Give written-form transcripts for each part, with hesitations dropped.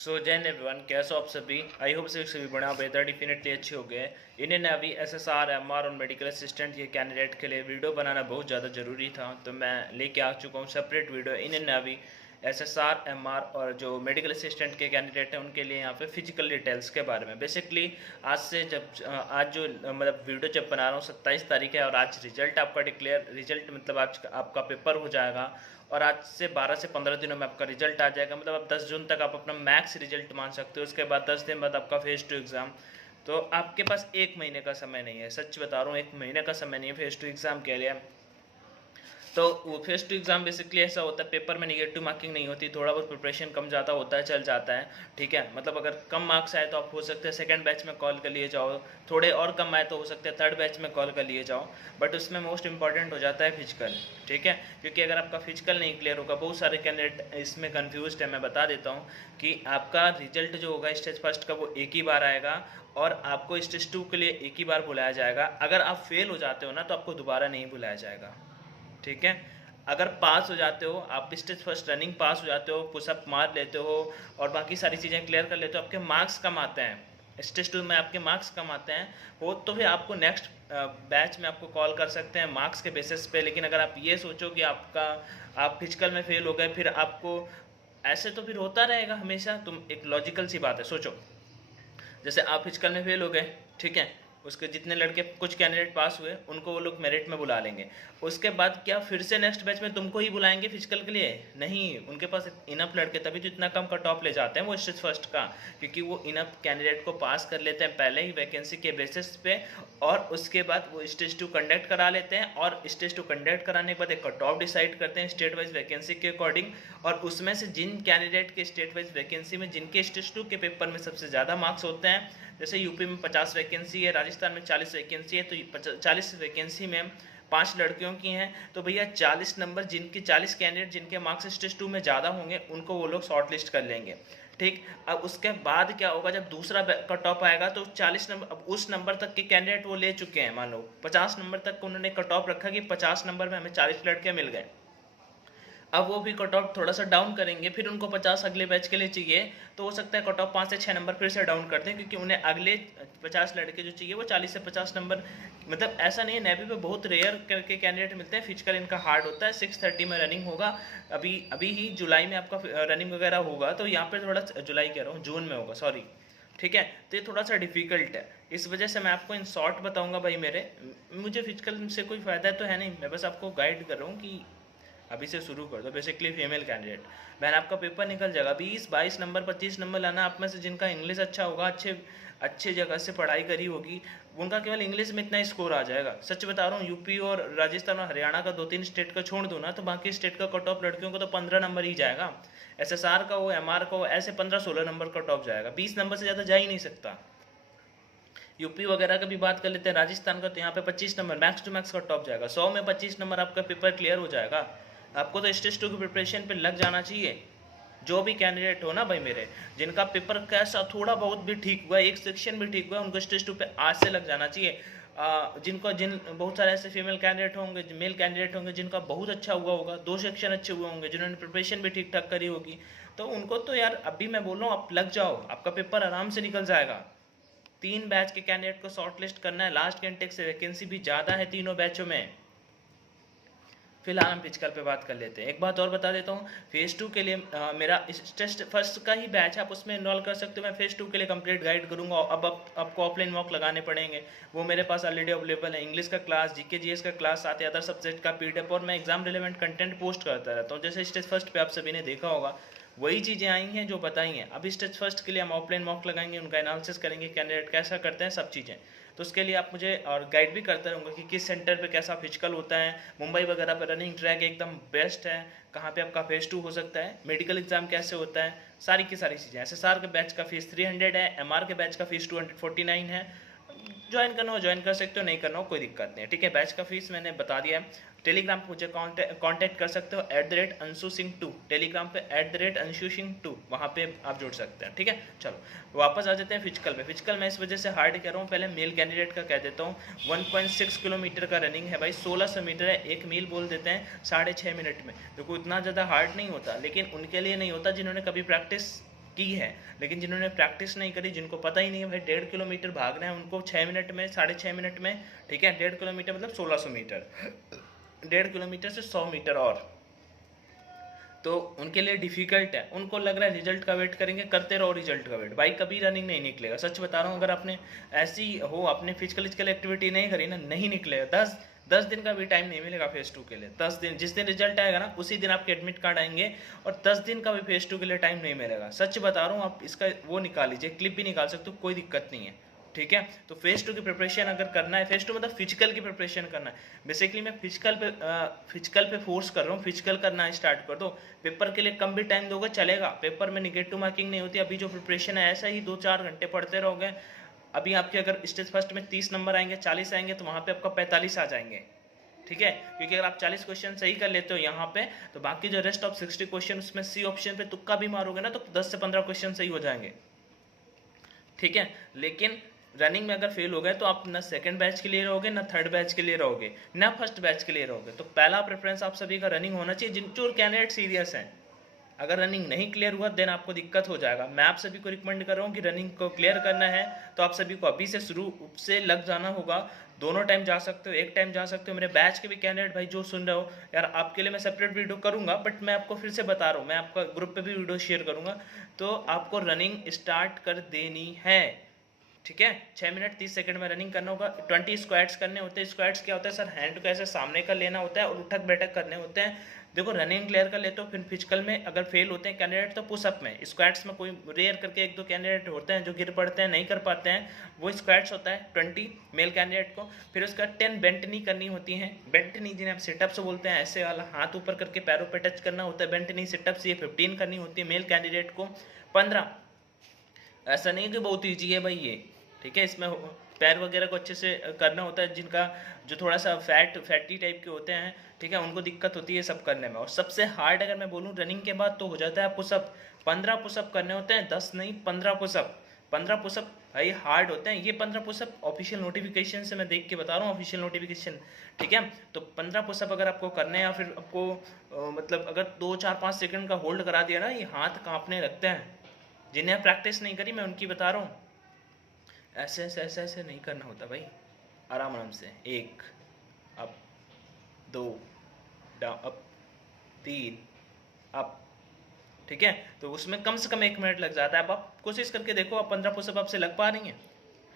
Jain everyone, कैसे हो आप सभी। आई होप सभी बड़ा बेहतर डेफिनेटली अच्छे हो गए। इंडियन नेवी एसएसआर एमआर और मेडिकल असिस्टेंट ये कैंडिडेट के लिए वीडियो बनाना बहुत ज़्यादा ज़रूरी था, तो मैं लेके आ चुका हूँ separate video Indian navy SSR MR और जो मेडिकल असिस्टेंट के कैंडिडेट हैं उनके लिए यहाँ पे फिजिकल डिटेल्स के बारे में। बेसिकली आज जो मतलब वीडियो जब बना रहा हूँ 27 तारीख है और आज रिजल्ट आपका डिक्लेयर रिजल्ट मतलब आज आपका पेपर हो जाएगा और आज से 12 से 15 दिनों में आपका रिजल्ट आ जाएगा। मतलब आप 10 जून तक आप अपना मैक्स रिजल्ट मान सकते हो। उसके बाद 10 दिन बाद आपका फेज 2 एग्ज़ाम। तो आपके पास एक महीने का समय नहीं है, सच बता रहा हूँ, एक महीने का समय नहीं है फेज 2 एग्ज़ाम के लिए। तो वो फेज 2 एग्ज़ाम बेसिकली ऐसा होता है, पेपर में निगेटिव मार्किंग नहीं होती, थोड़ा बहुत प्रिपरेशन कम ज़्यादा होता है, चल जाता है, ठीक है। मतलब अगर कम मार्क्स आए तो आप हो सकते हैं सेकंड बैच में कॉल कर लिए जाओ, थोड़े और कम आए तो हो सकता है थर्ड बैच में कॉल कर लिए जाओ। बट उसमें मोस्ट इंपॉर्टेंट हो जाता है फिजिकल, ठीक है। क्योंकि अगर आपका फिजिकल नहीं क्लियर होगा, बहुत सारे कैंडिडेट इसमें कन्फ्यूज है। मैं बता देता हूँ कि आपका रिजल्ट जो होगा स्टेज फर्स्ट का वो एक ही बार आएगा और आपको स्टेज 2 के लिए एक ही बार बुलाया जाएगा। अगर आप फेल हो जाते हो ना तो आपको दोबारा नहीं बुलाया जाएगा, ठीक है। अगर पास हो जाते हो, आप स्टेज फर्स्ट रनिंग पास हो जाते हो, पुशअप मार लेते हो और बाकी सारी चीज़ें क्लियर कर लेते हो, आपके मार्क्स कम आते हैं, स्टेज 2 में आपके मार्क्स कम आते हैं हो तो फिर आपको नेक्स्ट बैच में आपको कॉल कर सकते हैं मार्क्स के बेसिस पे। लेकिन अगर आप ये सोचो कि आप फिजिकल में फेल हो गए, फिर आपको ऐसे तो फिर होता रहेगा हमेशा। तुम एक लॉजिकल सी बात है, सोचो जैसे आप फिजिकल में फेल हो गए, ठीक है, उसके जितने लड़के कुछ कैंडिडेट पास हुए उनको वो लोग मेरिट में बुला लेंगे। उसके बाद क्या फिर से नेक्स्ट बैच में तुमको ही बुलाएंगे फिजिकल के लिए? नहीं, उनके पास इनफ लड़के, तभी तो इतना कम कट ऑफ ले जाते हैं वो स्टेज फर्स्ट का, क्योंकि वो इनफ कैंडिडेट को पास कर लेते हैं पहले ही वैकेंसी के बेसिस पे और उसके बाद वो स्टेज 2 कंडक्ट करा लेते हैं और स्टेज 2 कंडक्ट कराने के बाद एक कट ऑफ डिसाइड करते हैं स्टेट वाइज वैकेंसी के अकॉर्डिंग। और उसमें से जिन कैंडिडेट के स्टेट वाइज वैकेंसी में जिनके स्टेज 2 के पेपर में सबसे ज़्यादा मार्क्स होते हैं, जैसे यूपी में 50 वैकेंसी है, राजस्थान में 40 वैकेंसी है, तो 40 वैकेंसी में 5 लड़कियों की हैं, तो भैया 40 नंबर जिनके 40 कैंडिडेट जिनके मार्क्स स्टेज 2 में ज़्यादा होंगे उनको वो लोग शॉर्ट लिस्ट कर लेंगे, ठीक। अब उसके बाद क्या होगा, जब दूसरा कट ऑफ आएगा तो 40 नंबर, अब उस नंबर तक के कैंडिडेट वो ले चुके हैं, मान लो 50 नंबर तक उन्होंने कट ऑफ रखा कि 50 नंबर में हमें 40 लड़के मिल गए। अब वो भी कट ऑफ थोड़ा सा डाउन करेंगे, फिर उनको 50 अगले बैच के लिए चाहिए, तो हो सकता है कट ऑफ 5 से 6 नंबर फिर से डाउन कर दें, क्योंकि उन्हें अगले 50 लड़के जो चाहिए वो 40 से 50 नंबर। मतलब ऐसा नहीं है, नेवी पे बहुत रेयर करके कैंडिडेट मिलते हैं, फिजिकल इनका हार्ड होता है। 6:30 में रनिंग होगा, अभी अभी ही जुलाई में आपका रनिंग वगैरह होगा, तो यहाँ पे थोड़ा जुलाई कह रहा हूँ, जून में होगा, सॉरी, ठीक है। तो ये थोड़ा सा डिफिकल्ट है, इस वजह से मैं आपको इन शॉर्ट बताऊंगा। भाई मुझे फिजिकल से कोई फ़ायदा तो है नहीं, मैं बस आपको गाइड कर रहा हूँ कि अभी से शुरू कर दो। बेसिकली फीमेल कैंडिडेट, बहन आपका पेपर निकल जाएगा, 20-22 नंबर 25 नंबर लाना। आप में से जिनका इंग्लिश अच्छा होगा, अच्छे जगह से पढ़ाई करी होगी, उनका केवल इंग्लिश में इतना स्कोर आ जाएगा। सच बता रहा हूँ, यूपी और राजस्थान और हरियाणा का 2-3 स्टेट का छोड़ दो ना, तो बाकी स्टेट का कट ऑफ लड़कियों को तो 15 नंबर ही जाएगा। एसएसआर का हो, एमआर का हो, ऐसे 15-16 नंबर कट ऑफ जाएगा, 20 नंबर से ज़्यादा जा ही नहीं सकता। यूपी वगैरह का भी बात कर लेते हैं, राजस्थान का, तो यहाँ पे 25 number max to max cut off जाएगा। 100 में 25 नंबर आपका पेपर क्लियर हो जाएगा। आपको तो स्टेज 2 की प्रिपरेशन पे लग जाना चाहिए। जो भी कैंडिडेट हो ना भाई मेरे, जिनका पेपर कैसा थोड़ा बहुत भी ठीक हुआ, एक सेक्शन भी ठीक हुआ, उनको स्टेज 2 पे आज से लग जाना चाहिए। जिन बहुत सारे ऐसे फीमेल कैंडिडेट होंगे, मेल कैंडिडेट होंगे जिनका बहुत अच्छा हुआ होगा, 2 सेक्शन अच्छे हुए होंगे, जिन्होंने प्रिपरेशन भी ठीक ठाक करी होगी, तो उनको तो यार अभी मैं बोल रहा हूँ आप लग जाओ, आपका पेपर आराम से निकल जाएगा। 3 बैच के कैंडिडेट को शॉर्ट लिस्ट करना है, लास्ट के इंटेक से वैकेंसी भी ज़्यादा है तीनों बैचों में। फिलहाल हम फिजिकल पे बात कर लेते हैं। एक बात और बता देता हूँ, फेज़ 2 के लिए मेरा टेस्ट फर्स्ट का ही बैच है, आप उसमें इनरोल कर सकते हो। मैं फेज़ 2 के लिए कंप्लीट गाइड करूँगा। अब आपको ऑफलाइन मॉक लगाने पड़ेंगे, वो मेरे पास ऑलरेडी अवेलेबल है। इंग्लिश का क्लास, जीके जीएस का क्लास, साथ ही अदर सब्जेक्ट का पीडीएफ, और मैं एग्जाम रिलेवेंट कंटेंट पोस्ट करता रहता हूँ। जैसे स्टेज फर्स्ट पे आप सभी ने देखा होगा, वही चीज़ें आई हैं जो बताई हैं। अभी स्टेज फर्स्ट के लिए हम ऑफलाइन मॉक लगाएंगे, उनका एनालिसिस करेंगे, कैंडिडेट कैसा करते हैं, सब चीज़ें। तो उसके लिए आप मुझे और गाइड भी करता रहूँगा कि किस सेंटर पे कैसा फिजिकल होता है। मुंबई वगैरह पे रनिंग ट्रैक एकदम बेस्ट है, कहाँ पे आपका फेज़ 2 हो सकता है, मेडिकल एग्जाम कैसे होता है, सारी की सारी चीज़ें। एसएसआर के बैच का फीस 300 है, एमआर के बैच का फीस 249 है। ज्वाइन करना हो ज्वाइन कर सकते हो, नहीं करना हो कोई दिक्कत नहीं है, ठीक है। बैच का फीस मैंने बता दिया है। टेलीग्राम पे मुझे कांटेक्ट कर सकते हो @AnshuSingh2, टेलीग्राम पे @AnshuSingh2, वहाँ पे आप जुड़ सकते हैं, ठीक है। चलो वापस आ जाते हैं फिजिकल में। फिजिकल मैं इस वजह से हार्ड कह रहा हूँ, पहले मेल कैंडिडेट का कह देता हूँ। 1.6 किलोमीटर का रनिंग है भाई, 1600 मीटर है, 1 मील बोल देते हैं 6.5 मिनट में। देखो इतना ज़्यादा हार्ड नहीं होता, लेकिन उनके लिए नहीं होता जिन्होंने कभी प्रैक्टिस की है, लेकिन जिन्होंने प्रैक्टिस नहीं करी, जिनको पता ही नहीं है भाई 1.5 किलोमीटर भागना है उनको 6 मिनट में, 6.5 मिनट में, ठीक है, 1.5 किलोमीटर मतलब 1600 मीटर, 1.5 किलोमीटर से 100 मीटर और, तो उनके लिए डिफिकल्ट है। उनको लग रहा है रिजल्ट का वेट करेंगे, करते रहो रिजल्ट का वेट, भाई कभी रनिंग नहीं निकलेगा। सच बता रहा हूँ, अगर आपने ऐसी हो, आपने फिजिकल एक्टिविटी नहीं करी ना, नहीं निकलेगा। 10 दिन का भी टाइम नहीं मिलेगा फेज 2 के लिए। 10 दिन, जिस दिन रिजल्ट आएगा ना उसी दिन आपके एडमिट कार्ड आएंगे, और 10 दिन का भी फेज 2 के लिए टाइम नहीं मिलेगा। सच बता रहा हूँ, आप इसका वो निकाल लीजिए, क्लिप भी निकाल सकते हो, कोई दिक्कत नहीं है, ठीक है। तो फेज 2 की प्रिपरेशन अगर करना है, फेज 2 मतलब फिजिकल की प्रिपरेशन करना है। बेसिकली मैं फिजिकल पे फोर्स कर रहा हूँ, फिजिकल करना स्टार्ट कर दो। पेपर के लिए कम भी टाइम दोगे चलेगा, पेपर में निगेटिव मार्किंग नहीं होती। अभी जो प्रिपरेशन है ऐसा ही 2-4 घंटे पढ़ते रहोगे, अभी आपके अगर स्टेज फर्स्ट में 30 नंबर आएंगे, 40 आएंगे, तो वहाँ पे आपका 45 आ जाएंगे, ठीक है। क्योंकि अगर आप 40 क्वेश्चन सही कर लेते हो यहाँ पे, तो बाकी जो रेस्ट ऑफ 60 क्वेश्चन उसमें सी ऑप्शन पे तुक्का भी मारोगे ना, तो 10 से 15 क्वेश्चन सही हो जाएंगे, ठीक है। लेकिन रनिंग में अगर फेल हो गए तो आप ना सेकंड बैच के लिए रहोगे, ना थर्ड बैच के लिए रहोगे, ना फर्स्ट बैच के लिए रहोगे। तो पहला प्रेफरेंस आप सभी का रनिंग होना चाहिए, जिन जो कैंडिडेट सीरियस हैं। अगर रनिंग नहीं क्लियर हुआ देन आपको दिक्कत हो जाएगा। मैं आप सभी को रिकमेंड कर रहा हूँ कि रनिंग को क्लियर करना है तो आप सभी को अभी से शुरू से लग जाना होगा। दोनों टाइम जा सकते हो, एक टाइम जा सकते हो। मेरे बैच के भी कैंडिडेट भाई जो सुन रहे हो यार, आपके लिए मैं सेपरेट वीडियो करूंगा, बट मैं आपको फिर से बता रहा हूँ, मैं आपका ग्रुप पे भी वीडियो शेयर करूंगा। तो आपको रनिंग स्टार्ट कर देनी है, ठीक है। 6 मिनट 30 सेकंड में रनिंग करना होगा। 20 स्क्वाट्स करने होते हैं। स्क्वाट्स क्या होता है सर? हैंड को ऐसे सामने कर लेना होता है और उठक बैठक करने होते हैं। देखो रनिंग क्लियर कर लेते हो, फिर फिजिकल में अगर फेल होते हैं कैंडिडेट तो पुशअप में, स्क्वाट्स में कोई रेयर करके 1-2 कैंडिडेट होते हैं जो गिर पड़ते हैं, नहीं कर पाते हैं, वो स्क्वाट्स होता है 20 मेल कैंडिडेट को। फिर उसका 10 बेंट नी करनी होती है। बेंट नी जिन्हें आप सिटअप्स बोलते हैं, ऐसे वाला हाथ ऊपर करके पैरों पे टच करना होता है, बेंट नी सिटअप्स। ये 15 करनी होती है मेल कैंडिडेट को। 15 ऐसा नहीं है कि बहुत ईजी है भाई ये, ठीक है। इसमें पैर वगैरह को अच्छे से करना होता है, जिनका जो थोड़ा सा फैटी टाइप के होते हैं, ठीक है, उनको दिक्कत होती है सब करने में। और सबसे हार्ड अगर मैं बोलूँ रनिंग के बाद तो हो जाता है पुशअप। 15 पुशअप करने होते हैं, 10 नहीं 15 पुशअप। 15 पुशअप भाई हार्ड होते हैं। ये 15 पुशअप ऑफिशियल नोटिफिकेशन से मैं देख के बता रहा हूँ, ऑफिशियल नोटिफिकेशन, ठीक है। तो 15 पुशअप अगर आपको करने हैं, या फिर आपको मतलब अगर 2-4-5 सेकंड का होल्ड करा दिया ना, ये हाथ कांपने लगते हैं। जिन्हें प्रैक्टिस नहीं करी मैं उनकी बता रहा हूँ, ऐसे ऐसे ऐसे ऐसे नहीं करना होता भाई, आराम आराम से। 1 अप, 2 डाउन, अप, 3 अप, ठीक है। तो उसमें कम से कम 1 मिनट लग जाता है। अब आप कोशिश करके देखो, आप 15 पुशअप आपसे लग पा रही हैं?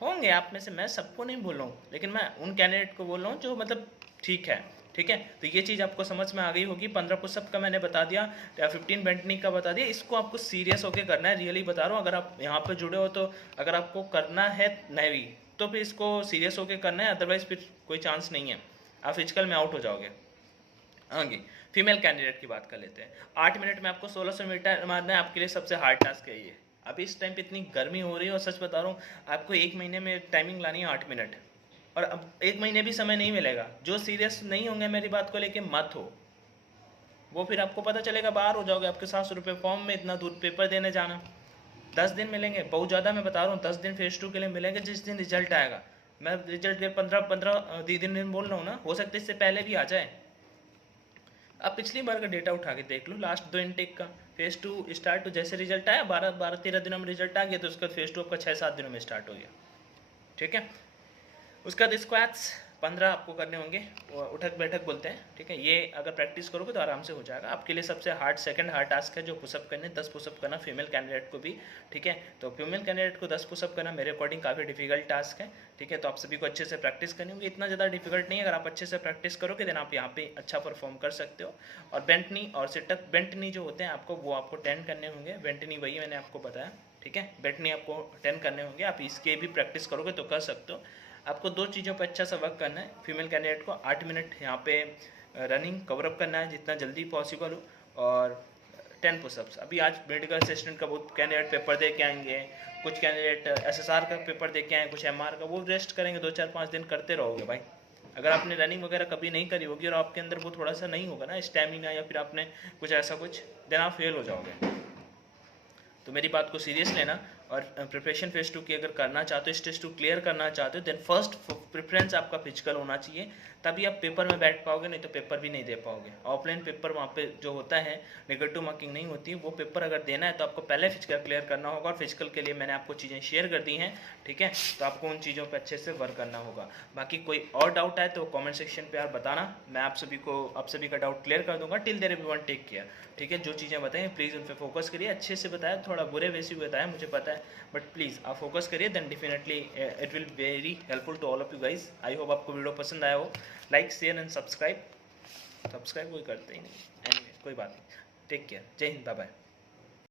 होंगे आप में से, मैं सबको नहीं बोल रहा हूँ, लेकिन मैं उन कैंडिडेट को बोल रहा हूँ जो मतलब ठीक है, ठीक है। तो ये चीज़ आपको समझ में आ गई होगी। 15 पुशअप का मैंने बता दिया, 15 बेंटनी का बता दिया। इसको आपको सीरियस होकर करना है, रियली बता रहा हूँ। अगर आप यहाँ पे जुड़े हो तो अगर आपको करना है नहीं तो फिर इसको सीरियस होकर करना है, अदरवाइज फिर कोई चांस नहीं है, आप फिजिकल में आउट हो जाओगे। आगे फीमेल कैंडिडेट की बात कर लेते हैं। 8 मिनट में आपको 1600 मीटर मारना है, आपके लिए सबसे हार्ड टास्क है ये। अभी इस टाइम पे इतनी गर्मी हो रही है, और सच बता रहा हूँ आपको 1 महीने में टाइमिंग लानी है 8 मिनट, और अब 1 महीने भी समय नहीं मिलेगा। जो सीरियस नहीं होंगे मेरी बात को लेके मत हो, वो फिर आपको पता चलेगा बाहर हो जाओगे। आपके 700 रुपये फॉर्म में, इतना दूर पेपर देने जाना। 10 दिन मिलेंगे, बहुत ज़्यादा मैं बता रहा हूँ, 10 दिन फेज 2 के लिए मिलेंगे जिस दिन रिजल्ट आएगा। मैं रिजल्ट के 15 दिन बोल रहा हूँ ना, हो सकता है इससे पहले भी आ जाए। आप पिछली बार का डेटा उठा के देख लो, लास्ट 2 इनटेक का। फेज 2 स्टार्ट, तो जैसे रिजल्ट आया 12-13 दिनों में रिजल्ट आ गया, तो उसका फेज 2 आपका 6-7 दिनों में स्टार्ट हो गया, ठीक है। उसका स्क्वाट्स 15 आपको करने होंगे, उठक बैठक बोलते हैं, ठीक है। ये अगर प्रैक्टिस करोगे तो आराम से हो जाएगा। आपके लिए सबसे सेकंड हार्ड टास्क है जो पुशअप करने, 10 पुशअप करना फीमेल कैंडिडेट को भी, ठीक है। तो फीमेल कैंडिडेट को 10 पुशअप करना मेरे अकॉर्डिंग काफ़ी डिफिकल्ट टास्क है, ठीक है। तो आप सभी को अच्छे से प्रैक्टिस करनी होगी, इतना ज़्यादा डिफिकल्ट नहीं है। अगर आप अच्छे से प्रैक्टिस करोगे देन आप यहाँ पे अच्छा परफॉर्म कर सकते हो। और बेंट नी और सिटअप, बेंट नी जो होते हैं आपको, वो आपको 10 करने होंगे। बेंट नी वही मैंने आपको बताया, ठीक है। बेंट नी आपको 10 करने होंगे, आप इसके भी प्रैक्टिस करोगे तो कर सकते हो। आपको 2 चीज़ों पर अच्छा सा वर्क करना है। फीमेल कैंडिडेट को 8 मिनट यहाँ पे रनिंग कवरअप करना है जितना जल्दी पॉसिबल हो, और 10 पुशअप्स। अभी आज मेडिकल असिस्टेंट का बहुत कैंडिडेट पेपर दे के आएंगे, कुछ कैंडिडेट एसएसआर का पेपर दे के आए, कुछ एमआर का, वो रेस्ट करेंगे। 2-4-5 दिन करते रहोगे भाई। अगर आपने रनिंग वगैरह कभी नहीं करी होगी और आपके अंदर वो थोड़ा सा नहीं होगा ना स्टैमिना, या फिर आपने कुछ ऐसा कुछ, देन आप फेल हो जाओगे। तो मेरी बात को सीरियस लेना। और प्रिपरेशन फेज 2 की अगर करना चाहते हो, स्टेज 2 क्लियर करना चाहते हो, देन फर्स्ट प्रेफरेंस आपका फिजिकल होना चाहिए, तभी आप पेपर में बैठ पाओगे, नहीं तो पेपर भी नहीं दे पाओगे। ऑफलाइन पेपर वहाँ पे जो होता है नेगेटिव मार्किंग नहीं होती, वो पेपर अगर देना है तो आपको पहले फिजिकल क्लियर करना होगा। और फिजिकल के लिए मैंने आपको चीज़ें शेयर कर दी हैं, ठीक है, तो आपको उन चीज़ों पर अच्छे से वर्क करना होगा। बाकी कोई और डाउट है तो कमेंट सेक्शन पे यार बताना, मैं आप सभी का डाउट क्लियर कर दूंगा। Till there everyone take care, ठीक है। जो चीज़ें बताएं प्लीज़ उन पर फोकस करिए, अच्छे से बताया, थोड़ा बुरे वैसे भी बताया मुझे पता है, बट प्लीज़ आप फोकस करिए, then definitely it will very helpful to all of you guys. I hope आपको वीडियो पसंद आया हो। लाइक शेयर एंड सब्सक्राइब कोई करते ही नहीं, एनीवे कोई बात नहीं। टेक केयर, जय हिंद, बाय बाय।